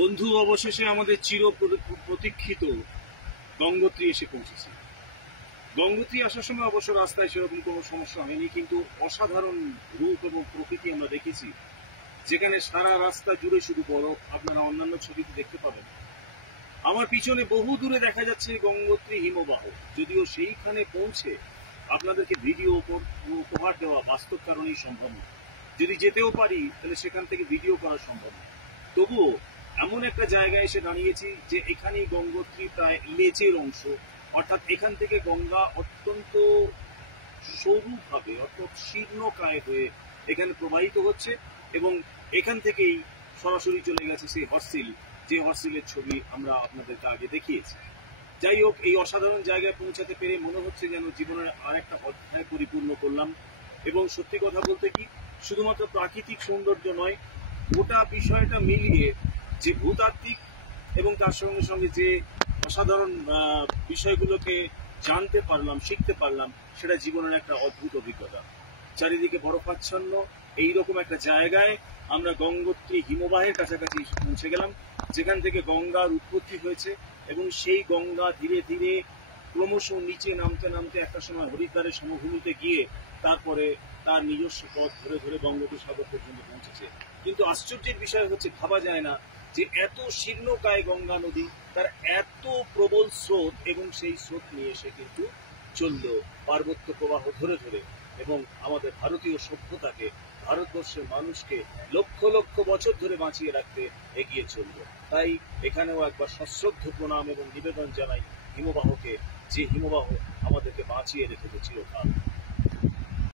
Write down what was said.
বন্ধু, অবশেষে আমাদের প্রতীক্ষিত গঙ্গোত্রী এসে পৌঁছেছে। গঙ্গোত্রী আসার সময় অবশ্য রাস্তায় সেরকম কোনো সমস্যা হয়নি, কিন্তু অসাধারণ রূপ এবং প্রকৃতি আমরা দেখেছি, যেখানে সারা রাস্তা জুড়ে শুধু বরফ। আপনারা অন্যান্য ছবিতে দেখতে পাবেন। আমার পিছনে বহু দূরে দেখা যাচ্ছে গঙ্গোত্রী হিমবাহ। যদিও সেইখানে পৌঁছে আপনাদেরকে ভিডিও উপহার দেওয়া বাস্তব কারণেই সম্ভব নয়। যদি যেতেও পারি তাহলে সেখান থেকে ভিডিও করা সম্ভব নয়। তবুও এমন একটা জায়গায় এসে দাঁড়িয়েছি যে এখানেই গঙ্গোত্রী প্রায় লেজের অংশ, অর্থাৎ এখান থেকে গঙ্গা অত্যন্ত সরুভাবে অর্থাৎ শীর্ণকায় হয়ে এখানে প্রবাহিত হচ্ছে, এবং এখান থেকেই সরাসরি চলে গেছে সেই হর্সিল, যে হর্সিলের ছবি আমরা আপনাদেরকে আগে দেখিয়েছি। যাই হোক, এই অসাধারণ জায়গায় পৌঁছাতে পেরে মনে হচ্ছে যেন জীবনের আরেকটা অধ্যায় পরিপূর্ণ করলাম। এবং সত্যি কথা বলতে কি, শুধুমাত্র প্রাকৃতিক সৌন্দর্য নয়, গোটা বিষয়টা মিলিয়ে যে ভূতাত্ত্বিক এবং তার সঙ্গে সঙ্গে যে অসাধারণ বিষয়গুলোকে জানতে পারলাম, শিখতে পারলাম, সেটা জীবনের একটা অদ্ভুত অভিজ্ঞতা। চারিদিকে বরফাচ্ছন্ন এইরকম একটা জায়গায় আমরা গঙ্গোত্রী হিমবাহের কাছাকাছি পৌঁছে গেলাম, যেখান থেকে গঙ্গার উৎপত্তি হয়েছে, এবং সেই গঙ্গা ধীরে ধীরে ক্রমশ নিচে নামতে নামতে একটা সময় হরিদ্বারের সমভূমিতে গিয়ে তারপরে তার নিজস্ব পথ ধরে ধরে বঙ্গোপসাগর পর্যন্ত পৌঁছেছে। কিন্তু আশ্চর্যের বিষয় হচ্ছে, ভাবা যায় না যে এত শীর্ণকায় গঙ্গা নদী, তার এত প্রবল স্রোত, এবং সেই স্রোত নিয়ে এসে কিন্তু চলল পার্বত্য প্রবাহ ধরে ধরে, এবং আমাদের ভারতীয় সভ্যতাকে, ভারতবর্ষের মানুষকে লক্ষ লক্ষ বছর ধরে বাঁচিয়ে রাখতে এগিয়ে চলল। তাই এখানেও একবার সশ্রদ্ধ প্রণাম এবং নিবেদন জানাই হিমবাহকে, যে হিমবাহ আমাদেরকে বাঁচিয়ে রেখেছে চিরকাল।